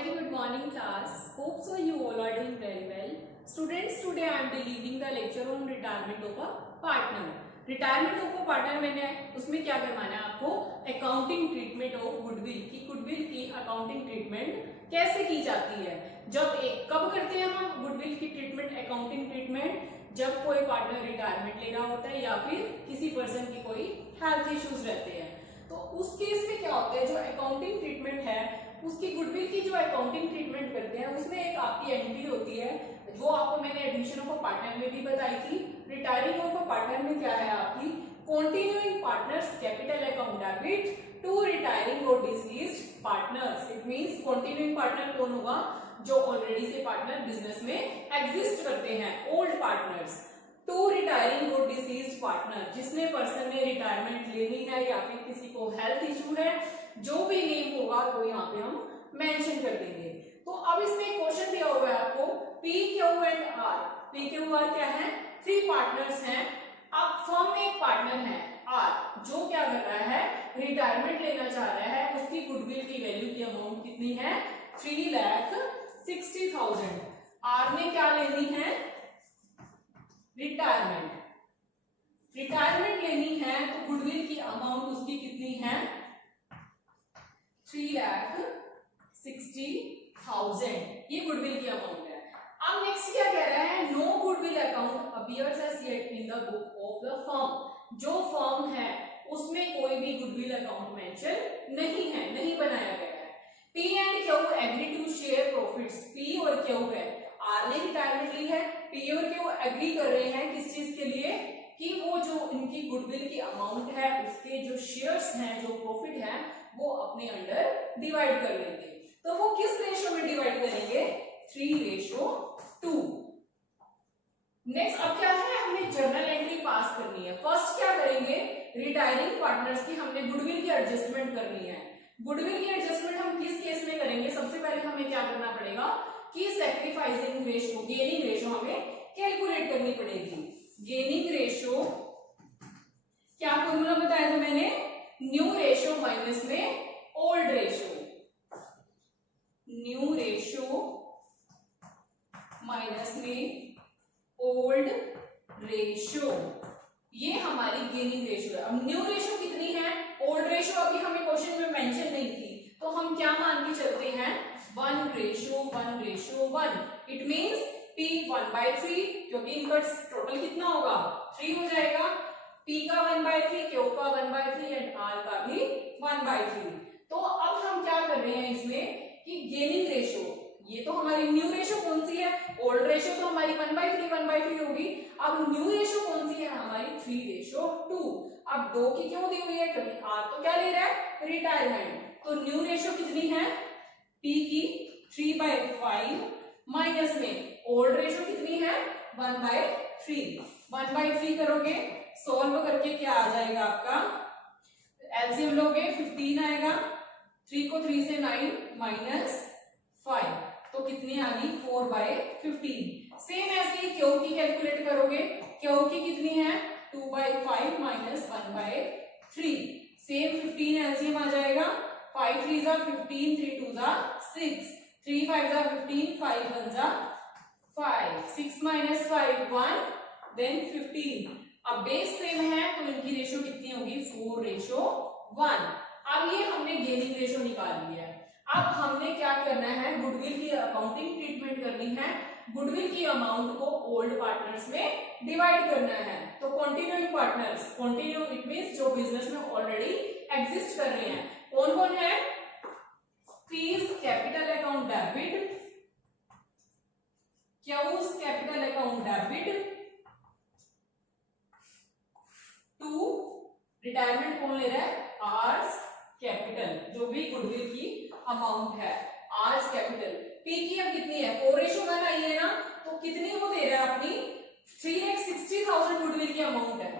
Very good morning class. Hope so you all are doing very well. Students, today I am delivering the lecture on retirement of a partner. Retirement of a partner मैंने उसमें क्या करवाना है आपको accounting treatment of goodwill की accounting treatment कैसे की जाती है। कब करते हैं हम गुडविल की ट्रीटमेंट अकाउंटिंग ट्रीटमेंट जब कोई पार्टनर रिटायरमेंट ले रहा होता है या फिर किसी पर्सन की कोई हेल्थ इश्यूज रहते हैं। तो उस केस में क्या होता है, जो अकाउंटिंग ट्रीटमेंट है उसकी गुडविल की जो अकाउंटिंग ट्रीटमेंट करते हैं उसमें एक आपकी एंट्री होती है जो आपको मैंने एडमिशन ऑफ अ पार्टनर में भी बताई थी। रिटायरिंग ऑफ अ पार्टनर में क्या है आपकी continuing partners capital account debit to retiring और deceased partners. It means continuing partner कौन होगा, जो ऑलरेडी से पार्टनर बिजनेस में एग्जिस्ट करते हैं, ओल्ड पार्टनर्स, टू रिटायरिंग और डिसीज्ड पार्टनर जिसने पर्सन ने रिटायरमेंट लेनी है या फिर किसी को हेल्थ इशू है, जो भी नेम होगा वो यहाँ पे हम मेंशन कर देंगे। तो अब इसमें क्वेश्चन दिया हुआ है आपको P Q and R. P Q R क्या है, 3 पार्टनर्स हैं। अब फर्म में एक पार्टनर है आर जो क्या कर रहा है, रिटायरमेंट लेना चाह रहा है। उसकी गुडविल की वैल्यू की अमाउंट कितनी है, 3,60,000। आर ने क्या लेनी है, रिटायरमेंट लेनी है। तो गुडविल की अमाउंट उसकी कितनी है, 3,60,000। ये गुडविल की अमाउंट है। अब नेक्स्ट क्या कह रहा है, no goodwill account appears as yet in the book of the firm. जो फर्म है उसमें कोई भी गुडविल अकाउंट मेंशन नहीं है, नहीं बनाया गया है। P and Q agree to share profits. P और क्यू है, आर ने रिटायरमेंट ली है, पी और क्यू एग्री कर रहे हैं किस चीज के लिए, कि वो जो इनकी गुडविल की अमाउंट है उसके जो शेयर्स हैं, जो प्रॉफिट है, वो अपने अंडर डिवाइड कर लेंगे। तो वो किस रेशो में डिवाइड करेंगे, 3:2। नेक्स्ट अब क्या है, हमें जर्नल एंट्री पास करनी है। फर्स्ट क्या करेंगे, रिटायरिंग पार्टनर्स की हमने गुडविल की एडजस्टमेंट करनी है। गुडविल की एडजस्टमेंट हम किस केस में करेंगे, सबसे पहले हमें क्या करना पड़ेगा कि सैक्रिफाइसिंग रेशो, गेनिंग रेशो हमें कैलकुलेट करनी पड़ेगी। गेनिंग रेशो क्या फॉर्मूला बताया था मैंने, न्यू रेशो माइनस में old ratio, new ratio minus में ओल्ड रेशो, ये हमारी गेनिंग रेशो है। अब न्यू रेशो कितनी है, ओल्ड रेशो अभी हमें क्वेश्चन में मेंशन नहीं थी, तो हम क्या मान के चलते हैं, 1:1:1। इट मींस P 1/3, क्योंकि इनका टोटल कितना होगा, 3 हो जाएगा। P का 1/3, Q का 1/3 एंड R का भी 1/3। तो अब हम क्या कर रहे हैं इसमें कि गेनिंग रेशो, ये तो हमारी न्यू रेशो कौन सी है, ओल्ड रेशो तो हमारी 1/3 होगी। अब न्यू रेशो कौन सी है, हमारी 3:2। अब 2 की क्यों दी हुई है, क्योंकि R तो क्या ले रहा है, रिटायरमेंट। तो न्यू रेशो कितनी है, P की 3/5 माइनस में ओल्ड रेशो कितनी है, 1/3। 1/3 करोगे, सोल्व करके क्या आ जाएगा आपका, एलसीएम लोगे 15 आएगा, 3 को 3 से 9 माइनस 5, तो कितनी आ गई 4/15। सेम ऐसे ही क्यू की कैलकुलेट करोगे, क्यू की कितनी है 2/5 माइनस 1/3, सेम 15 एलसीएम आ जाएगा, 5 3 जा 15, 3 2 जा 6, 3 5 जा 15, 5 1 जा 5, 6 माइनस 5 1, देन 15। अब बेस सेम है तो इनकी रेशो कितनी होगी, 4:1। अब ये हमने गेनिंग रेशो निकाल लिया है। अब हमने क्या करना है, गुडविल की अकाउंटिंग ट्रीटमेंट करनी है। गुडविल की अमाउंट को ओल्ड पार्टनर्स में डिवाइड करना है। तो continuing partners, continue it means जो बिजनेस में ऑलरेडी एग्जिस्ट कर रहे हैं, कौन कौन है, P's capital account debit, Q's capital account debit, to retirement कौन ले रहा है, R's कैपिटल, जो भी गुडविल की अमाउंट है R's कैपिटल। P की अब कितनी है, 4:1 आई है ना, तो कितनी वो दे रहा है अपनी 3,60,000 गुडविल की अमाउंट है,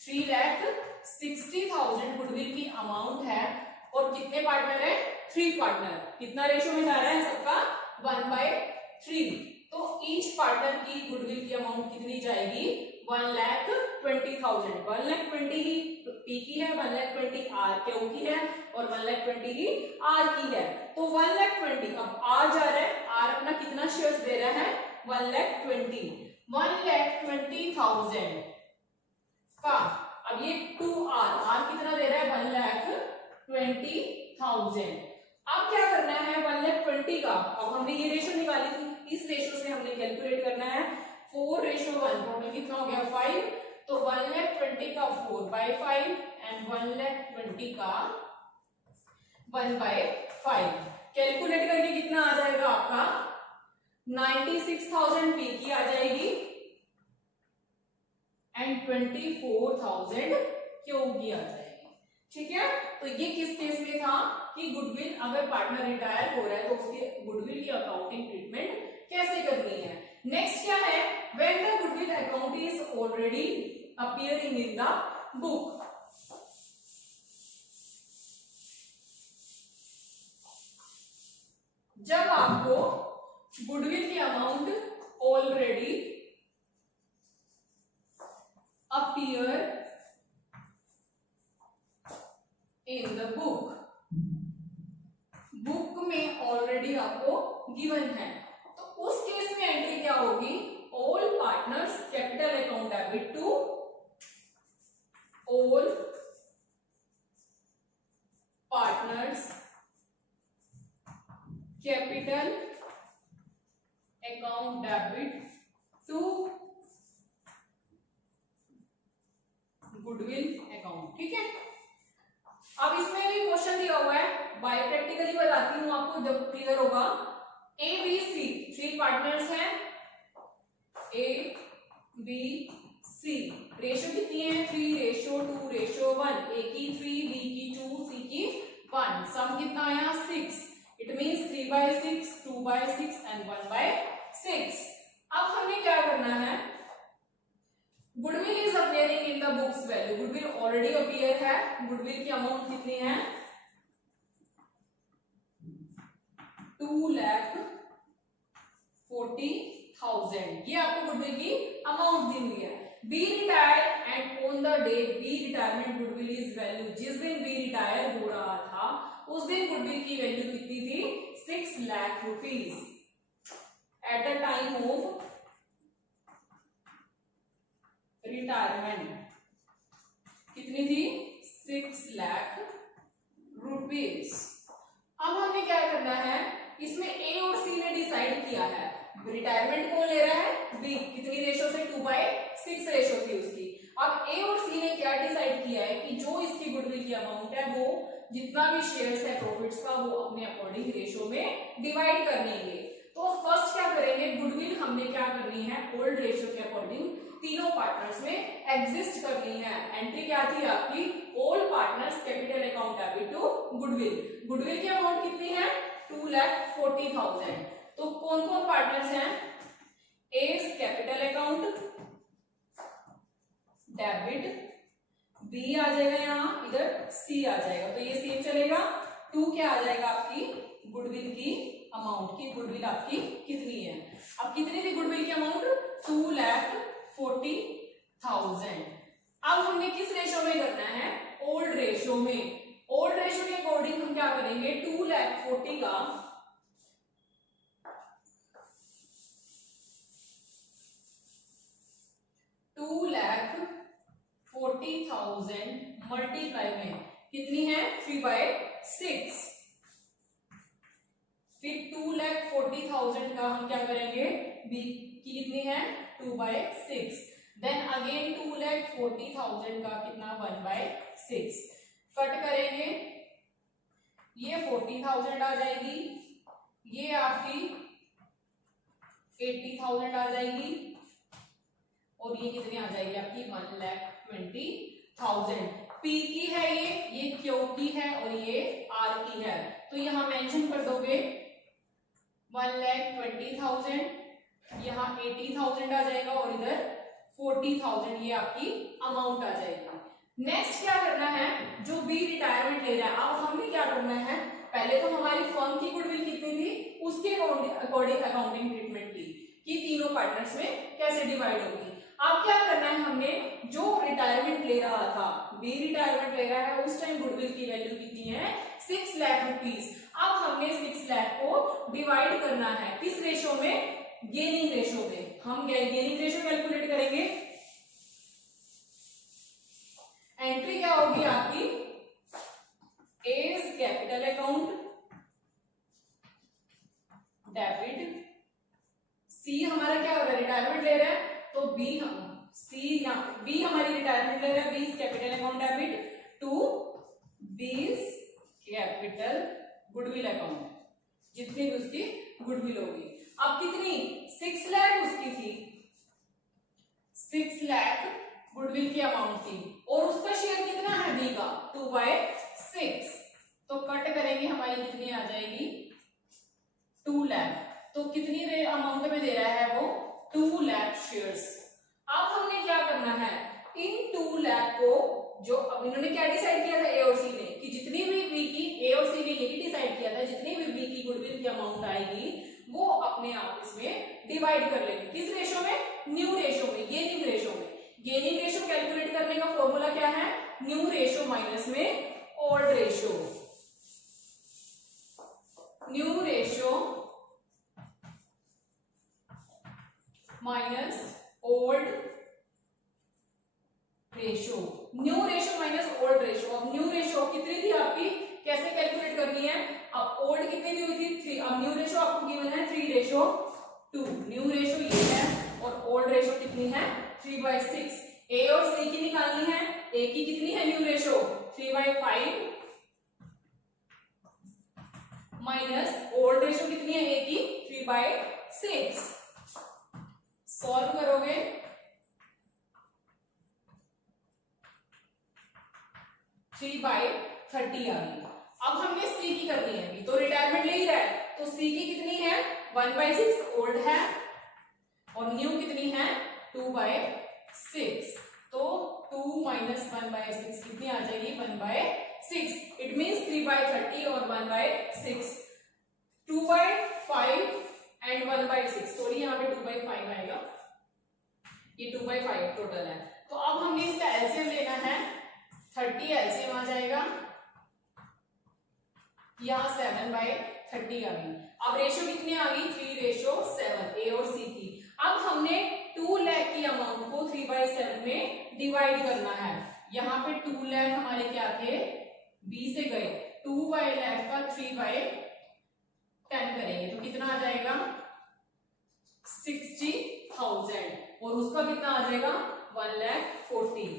3,60,000 गुडविल की अमाउंट है। और कितने पार्टनर है, 3 पार्टनर, कितना रेशो में जा रहा है सबका, 1/3। तो ईच पार्टनर की गुडविल की अमाउंट कितनी जाएगी, 1,20,000। 1,20,000 ही P की है, 1,20,000 R Q की है और 1,20,000 ही R की है। तो 1,20,000 अब R 1,20,000 का। अब ये 2R कितना दे रहा है 1,20,000। अब क्या करना है 1,20,000 का, अब हमने ये रेशो निकाली थी, इस रेशो से हमने कैलकुलेट करना है 4:1, टोटल कितना हो गया 5। तो 1,20,000 का 4/5 एंड 1,20,000 का 1/5। कैलकुलेट करके कितना आ जाएगा आपका 96,000 पी की आ जाएगी एंड 24,000 क्यू की आ जाएगी। ठीक है, तो ये किस केस में था कि गुडविल अगर पार्टनर रिटायर हो रहा है तो उसके गुडविल की अकाउंटिंग ट्रीटमेंट कैसे करनी है। नेक्स्ट क्या है, when the goodwill account is already appearing in the book. जब आपको गुडविल की amount already appear in the book, book में ऑलरेडी आपको गिवन है, तो उस केस में एंट्री क्या होगी, all partners capital account debit to all partners capital account debit to goodwill account. ठीक है, अब इसमें भी क्वेश्चन दिया हुआ है, बाय प्रैक्टिकली बताती हूं आपको जब क्लियर होगा। ए बी सी 3 पार्टनर्स हैं, ए बी सी, रेशो कितनी है 3:2:1, ए की 3, बी की 2, सी की 1, सम कितना आया 6, इट मींस 3/6, 2/6 एंड 1/6। अब हमें क्या करना है, goodwill is appearing in the books value, goodwill already appear है, गुडविल की अमाउंट कितनी है 2,40,000, ये आपको गुडविल की अमाउंट दी हुई है। B retire and on the day B retirement goodwill is value, जिस दिन बी रिटायर हो रहा था उस दिन गुडविल की वैल्यू कितनी थी 6 lakh rupees at the time of retirement, कितनी थी 6 लाख रुपीज। अब हमने क्या करना है, इसमें ए और सी ने डिसाइड किया है, रिटायरमेंट कौन ले रहा है बी, कितनी रेशो से 2/6 रेशो थी उसकी। अब ए और सी ने क्या डिसाइड किया है कि जो इसकी गुडविल की अमाउंट है वो जितना भी शेयर्स है प्रॉफिट्स का वो अपने अकॉर्डिंग रेशो में डिवाइड कर लेंगे। तो फर्स्ट क्या करेंगे, गुडविल हमने क्या करनी है ओल्ड रेशो के अकॉर्डिंग तीनों पार्टनर्स में एग्जिस्ट करनी है। एंट्री क्या थी आपकी, all partners capital account debit to goodwill, goodwill की अमाउंट कितनी है 2,40,000। तो कौन कौन पार्टनर्स हैं, A capital account debit, B आ जाएगा यहाँ, इधर सी आ जाएगा, तो ये सेम चलेगा। 2 क्या आ जाएगा आपकी गुडविल की अमाउंट की, गुडविल आपकी कितनी है, अब कितनी थी गुडविल की अमाउंट 2,40,000। अब हमने किस रेशो में करना है, ओल्ड रेशो में। ओल्ड रेशो के अकॉर्डिंग हम क्या करेंगे 2,40,000 का 2,40,000 मल्टीप्लाई में कितनी है 3/6, फिर 2,40,000 का हम क्या करेंगे बी की कितनी है 2/6, देन अगेन 2,40,000 का कितना 1/6, कट करेंगे ये 40,000 आ जाएगी, ये आपकी 80,000 आ जाएगी और ये कितनी आ जाएगी आपकी 1,20,000। पी की है ये क्यू की है और ये आर की है, तो यहां मेंशन कर दोगे 1,20,000, यहाँ 80,000 आ जाएगा और इधर 40,000 ये आपकी अमाउंट आ जाएगी। नेक्स्ट क्या करना है, जो बी रिटायरमेंट ले रहा है, अब हमने क्या करना है, पहले तो हमारी फर्म की गुडविल कितनी थी उसके अकॉर्डिंग अकाउंटिंग ट्रीटमेंट की कि तीनों पार्टनर्स में कैसे डिवाइड होगी। अब क्या करना है, हमने जो रिटायरमेंट ले रहा था बी रिटायरमेंट ले रहा है उस टाइम गुडविल की वैल्यू कितनी है 6 लाख रुपीज। अब हमने 6 लाख को डिवाइड करना है किस रेशो में, गेनिंग रेशो में। हम गेनिंग रेशो कैलकुलेट करेंगे। एंट्री क्या होगी आपकी, एज कैपिटल अकाउंट डेबिट, सी हमारा क्या हो रहा है, रिटायरमेंट ले रहा है, तो बी हम सी या बी हमारी रिटायरमेंट ले रहा है, B capital account debit to B's capital goodwill account, जितनी भी उसकी गुडविल होगी। अब कितनी, 6 लाख उसकी थी, 6 लाख गुडविल की अमाउंट थी, और उसका शेयर कितना है बी का, 2/6, तो कट करेंगे हमारी कितनी आ जाएगी, 2 लाख। तो कितनी अमाउंट में दे रहा है वो, 2 लाख शेयर्स। अब हमने क्या करना है, इन 2 लाख को, जो अब इन्होंने क्या डिसाइड किया था ए और सी ने, कि जितनी भी बी की, ए और सी ने यही डिसाइड किया था, जितनी भी बी की गुडविल की अमाउंट आएगी वो अपने आपस में डिवाइड कर लेंगे। किस रेशो में, न्यू रेशो में, गेनिंग रेशो में। गेनिंग रेशो कैलकुलेट करने का फॉर्मूला क्या है, न्यू रेशो माइनस में old ratio, new ratio minus old ratio, new ratio minus old ratio. अब न्यू रेशो कितनी थी आपकी, कैसे कैलकुलेट करनी है, अब ओल्ड कितनी दी हुई थी 3, अब न्यू रेशो आपको गिवन है 3:2, न्यू रेशो ये है, और ओल्ड रेशो कितनी है 3/6। ए और सी की निकालनी है, ए की कितनी है new ratio 3/5 minus old ratio कितनी है ए की 3/6। सॉल्व करोगे, थ्री बाई 30 आ गई। अब हमने सी की करनी है, तो रिटायरमेंट ले ही रहा है, तो सी की कितनी है 1/6, ओल्ड है, और न्यू कितनी है 2/6, तो 2 माइनस 1/6 कितनी आ जाएगी 1/6। इट मीन्स 3/30 और 1/6, 2/5 एंड 1/6, सॉरी यहाँ पे 2/5 आएगा, ये 2/5 टोटल है। तो अब हमने इसका एलसीएम लेना है, 30 एलसीएम आ जाएगा, यहाँ 7/30 आ गई। अब रेशो कितनी आ गई 3:7, ए और सी की। अब हमने 2 लाख की अमाउंट को 3/7 में डिवाइड करना है। यहाँ पे 2 लाख हमारे क्या थे, बी से गए, 2 लाख का 3/10 करेंगे तो कितना आ जाएगा 60,000, और उसका कितना आ जाएगा 1,40,000,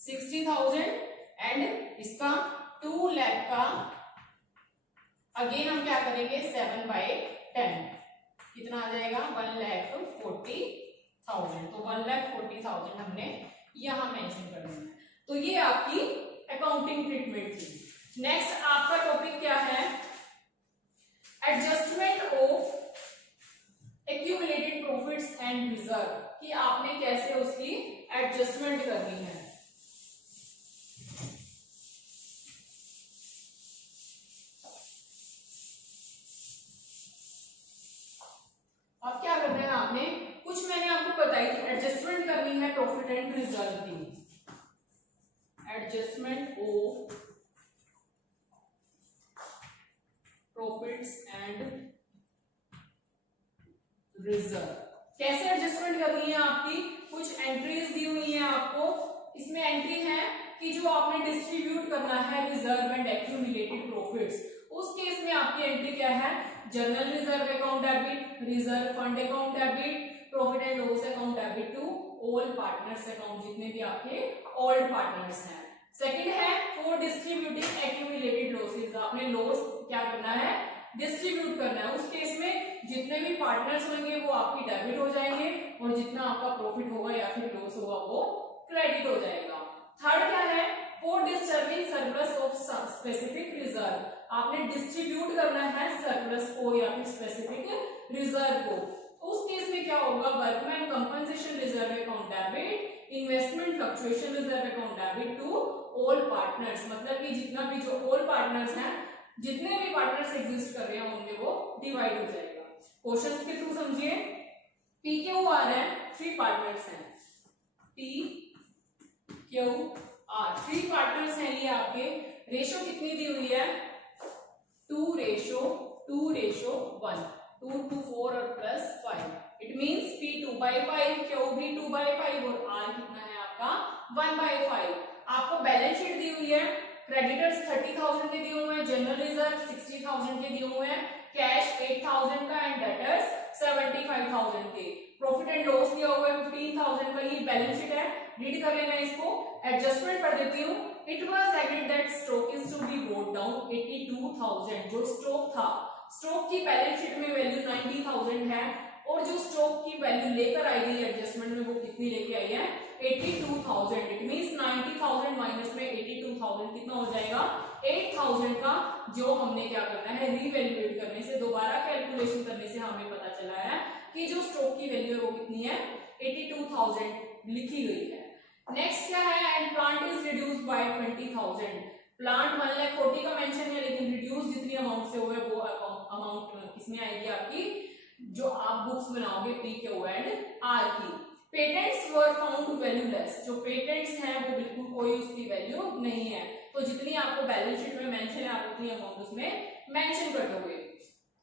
60,000 एंड इसका 2 लाख का अगेन हम क्या करेंगे 7/10, कितना आ जाएगा 1,40,000, तो 1,40,000 हमने यहां मेंशन कर देना है। तो ये आपकी अकाउंटिंग ट्रीटमेंट थी। नेक्स्ट आपका टॉपिक क्या है, adjustment of accumulated profits and reserve, कि आपने कैसे उसकी एडजस्टमेंट करनी है। अब क्या करना है आपने, कुछ मैंने आपको बताई थी, एडजस्टमेंट करनी है प्रॉफिट एंड रिजर्व की, adjustment of profits and reserve. कैसे एडजस्टमेंट करनी है आपकी, कुछ एंट्रीज दी हुई है आपको, इसमें एंट्री है कि जो आपने डिस्ट्रीब्यूट करना है रिजर्व एंड एक्यूमुलेटेड प्रॉफिट्स, उस केस में आपकी एंट्री क्या है, general reserve account debit, reserve fund account debit, profit and loss account debit to all partners account, जितने भी आपके ओल्ड पार्टनर्स हैं। सेकंड है फॉर डिस्ट्रीब्यूटिंग एक्यूमुलेटेड लॉसेस, आपने लॉस क्या करना है डिस्ट्रीब्यूट करना है, उस केस में जितने भी पार्टनर्स होंगे वो आपकी डेबिट हो जाएंगे, और जितना आपका प्रॉफिट होगा या फिर लॉस होगा वो क्रेडिट हो जाएगा। थर्ड क्या है, for disturbing surplus of specific reserve, आपने डिस्ट्रीब्यूट करना है सरप्लस को या फिर स्पेसिफिक रिजर्व को, उस केस में क्या होगा, workman compensation reserve account debit, investment fluctuation reserve account debit to all partners, मतलब कि जितना भी जो ऑल पार्टनर्स हैं, जितने भी पार्टनर्स एग्जिस्ट कर रहे हैं उनमें वो डिवाइड हो जाएगा। क्वेश्चंस के थ्रू समझिए, पी क्यू आर है, 3 पार्टनर्स हैं, पी क्यू आर 3 पार्टनर्स हैं ये आपके, रेशो कितनी दी हुई है 2:1, 2 2 4 और plus 5। It means P 2/5, Q भी 2/5 और R कितना है आपका 1/5। आपको बैलेंस शीट दी हुई है, क्रेडिटर्स 30,000 के दिए हुए हैं, जनरल रिजर्व 60,000 के दिए हुए हैं, कैश 8,000 का एंड डेटर्स 75,000 के, प्रॉफिट एंड लॉस दिया हुआ है 15,000 का। ये बैलेंस शीट है, रीड कर लेना इसको। एडजस्टमेंट कर देती हूँ। It was agreed that stock is to be brought down 82,000। जो स्टॉक था, स्टॉक की बैलेंस शीट में वैल्यू 90,000 है और जो स्टॉक की वैल्यू लेकर आई गई एडजस्टमेंट में वो कितनी लेके आई है 82,000। इट मींस 90,000 माइनस में 82,000 कितना हो जाएगा 8,000 का, जो हमने क्या करना है रीवैल्यूएट करने से, दोबारा कैलकुलेशन करने से हमें पता चला है कि जो स्टॉक की वैल्यू है वो कितनी है 82,000 लिखी गई है। नेक्स्ट क्या है, and plant is reduced by 20,000। Plant 1,40,000 का मेंशन है, लेकिन रिड्यूस जितनी अमाउंट से हुआ है वो अमाउंट इसमें आएगी आपकी जो आप बुक्स बनाओगे पी क्यू एंड आर की। Patents were found valueless. जो पेटेंट्स हैं वो बिल्कुल कोई उसकी वैल्यू नहीं है, तो जितनी आपको बैलेंस शीट में मेंशन है आप उतनी अमाउंट उसमें मेंशन कर दोगे।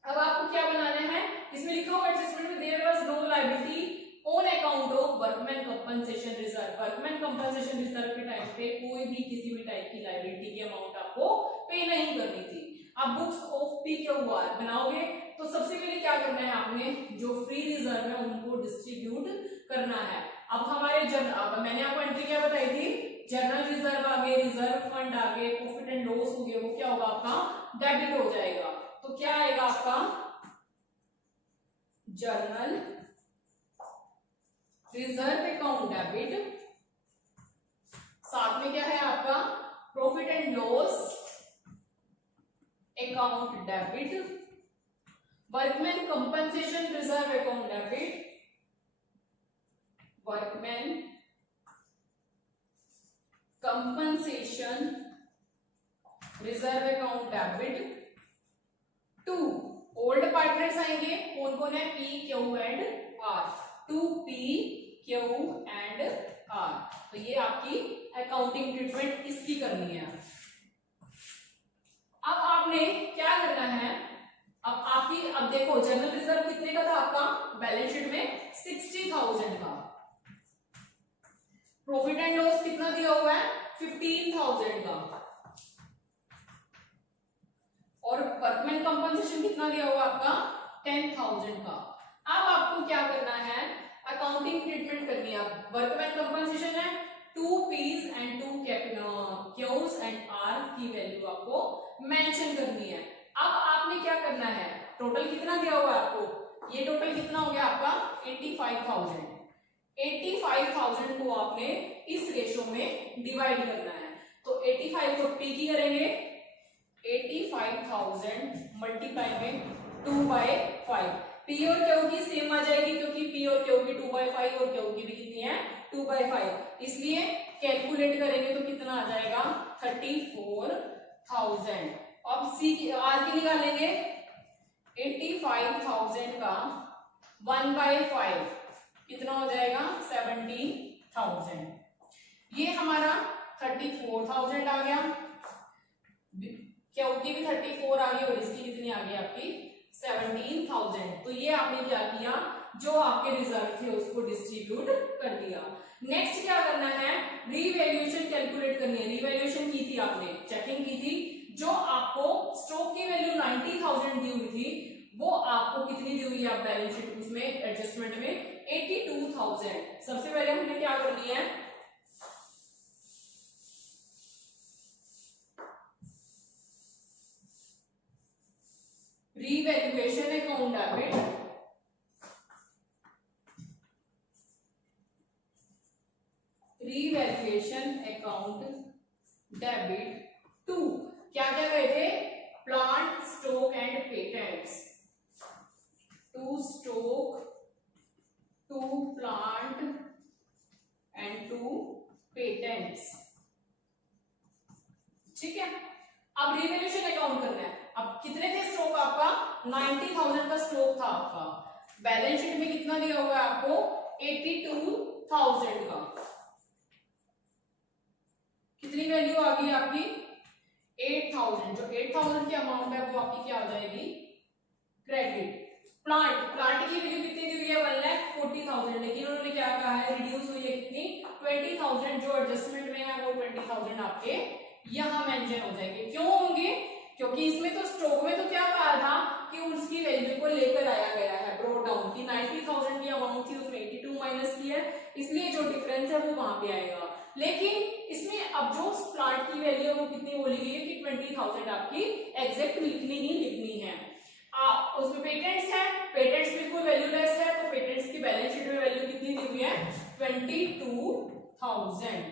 अब आपको क्या बनाना है, इसमें लिखा हुआ एडजस्टमेंट में there was no liability on account of workman compensation reserve. Workman compensation reserve के टाइम पे कोई भी किसी भी टाइप की लायबिलिटी की अमाउंट आपको पे नहीं करनी थी। अब books of P Q are बनाओगे तो सबसे पहले क्या करना है, आपने जो फ्री रिजर्व है उनको डिस्ट्रीब्यूट करना है। अब हमारे मैंने आपको एंट्री क्या बताई थी, जनरल रिजर्व आगे, रिजर्व फंड आगे, प्रॉफिट एंड लॉस हो गया, वो क्या होगा आपका डेबिट हो जाएगा। तो क्या आएगा आपका जर्नल रिजर्व अकाउंट डेबिट, साथ में क्या है आपका profit and loss account debit, workman compensation reserve account debit, workman compensation reserve account debit. 2 old partners आएंगे, कौन कौन है, P Q and R. 2 P Q and R, तो ये आपकी अकाउंटिंग ट्रीटमेंट इसकी करनी है। अब आपने क्या करना है, अब देखो जनरल रिजर्व कितने का था आपका बैलेंस शीट में 60,000 का, प्रॉफिट एंड लॉस कितना दिया हुआ है 15,000 का, और वर्कमैन कंपनसेशन कितना दिया हुआ आपका 10,000 का। अब आपको क्या करना है, अकाउंटिंग ट्रीटमेंट करनी है। वर्कमैन कंपनसेशन है 2 P's and 2 Q's and R की वैल्यू आपको मेंशन करनी है। अब आपने क्या करना है, टोटल कितना दिया हुआ है आपको, ये टोटल कितना हो गया आपका 85,000। 85,000 को आपने इस रेशो में डिवाइड करना है। तो 85 को पी की करेंगे, 85,000 मल्टीप्लाई में 2/5। पी और क्यू की सेम आ जाएगी क्योंकि पी और क्यू की 2/5 और क्यू की भी कितनी है 2/5, इसलिए कैलकुलेट करेंगे तो कितना आ जाएगा 34,000। अब सी की आर की निकालेंगे, 85,000 का 1/5 कितना हो जाएगा 17,000। ये हमारा 34,000 आ गया, क्यू की भी 34 आ गई और इसकी कितनी आ गई आपकी 17,000। तो ये आपने क्या किया, जो आपके रिजर्व थे उसको डिस्ट्रीब्यूट कर दिया। नेक्स्ट क्या करना है, रीवैल्यूएशन कैलकुलेट करनी है। रीवैल्यूएशन की थी आपने, चेकिंग की थी, जो आपको स्टॉक की वैल्यू 90,000 दी हुई थी वो आपको कितनी दी हुई है बैलेंस शीट उसमें एडजस्टमेंट में 82,000। सबसे पहले हमने क्या करनी है, revaluation account debit, revaluation account debit 2 क्या क्या गए थे, plant stock and patents, 2 stock 2 plant and 2 patents. ठीक है, अब रिवैल्यूएशन अकाउंट करना है। अब कितने थे स्टॉक आपका 90,000 का स्टॉक था आपका, बैलेंस शीट में कितना दिया हुआ है आपको 82,000 का, कितनी वैल्यू आ गई आपकी 8,000। जो 8,000 की अमाउंट है वो आपकी क्या हो जाएगी क्रेडिट। प्लांट की वैल्यू कितनी दी हुई है 1,40,000, लेकिन उन्होंने क्या कहा है रिड्यूस हुई है कितनी 20,000, जो एडजस्टमेंट में है वो 20,000 आपके यहाँ मेंशन हो जाएंगे। क्यों होंगे? क्योंकि इसमें तो स्टॉक में तो क्या कहा था कि उसकी वैल्यू को लेकर आया गया है ब्रॉट डाउन की 90,000 की अमाउंट थी उसमें 82 माइनस की है, इसलिए जो डिफरेंस है वो वहां पे आएगा। लेकिन इसमें अब जो प्लांट की वैल्यू है वो कितनी बोली गई है कि 20,000 आपकी एग्जैक्ट लिखनी ही लिखनी है। उसमें पेटेंट्स है, पेटेंट्स बिल्कुल वैल्यूलेस है, तो पेटेंट्स की बैलेंस शीट में वैल्यू कितनी दी हुई है 22,000।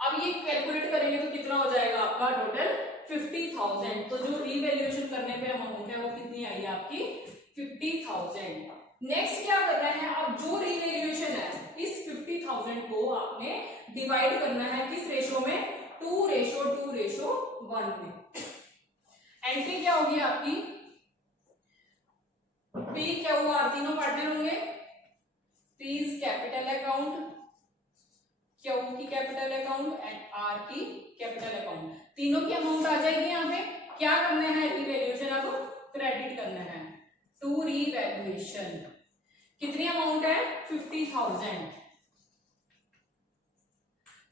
अब ये कैलकुलेट करेंगे तो कितना हो जाएगा आपका टोटल 50,000। तो जो रीवैल्यूएशन करने पे अमाउंट है वो कितनी आई आपकी 50,000। नेक्स्ट क्या करना है, अब जो रीवैल्यूएशन है इस 50,000 को आपने डिवाइड करना है किस रेशो में 2:1 में। एंट्री क्या होगी आपकी पी क्या हुआ तीनों पार्टनर होंगे, P is capital account, Q की कैपिटल अकाउंट एंड आर की कैपिटल अकाउंट, तीनों की अमाउंट आ जाएगी। यहाँ पे क्या करना है रीवैल्यूएशन अब क्रेडिट करना है टू रीवैल्यूएशन। कितनी अमाउंट है 50,000।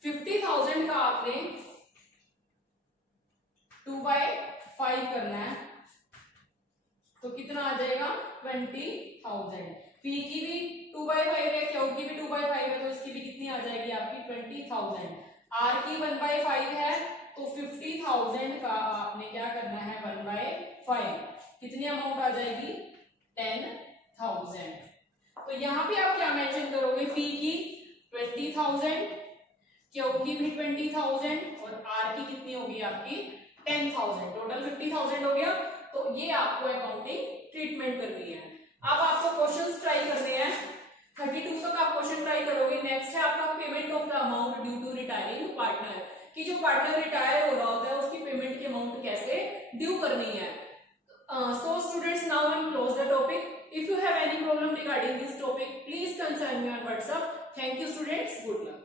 50,000 का आपने 2/5 करना है तो कितना आ जाएगा 20,000। पी की भी 2/5 है, क्यू की भी 2/5 है, तो इसकी भी कितनी आ जाएगी आपकी 20,000। आर की 1/5 है तो 50,000 का आपने क्या करना है 1/5, कितनी अमाउंट आ जाएगी 10,000। तो यहाँ पे आप क्या मेंशन करोगे, पी की 20,000, क्यू की भी 20,000 और आर की कितनी होगी आपकी 10,000, टोटल 50,000 हो गया। तो ये आपको अकाउंटिंग ट्रीटमेंट करनी है। अब आपको क्वेश्चंस ट्राई करने हैं, 32 तक आप क्वेश्चन ट्राई करोगे। नेक्स्ट है आपका payment of the amount due to retiring partner, कि जो पार्टनर रिटायर हो रहा होता है उसकी पेमेंट की अमाउंट कैसे ड्यू करनी है। So students, now I'm close the topic. If you have any problem regarding this topic, please concern me on WhatsApp. Thank you students, good luck.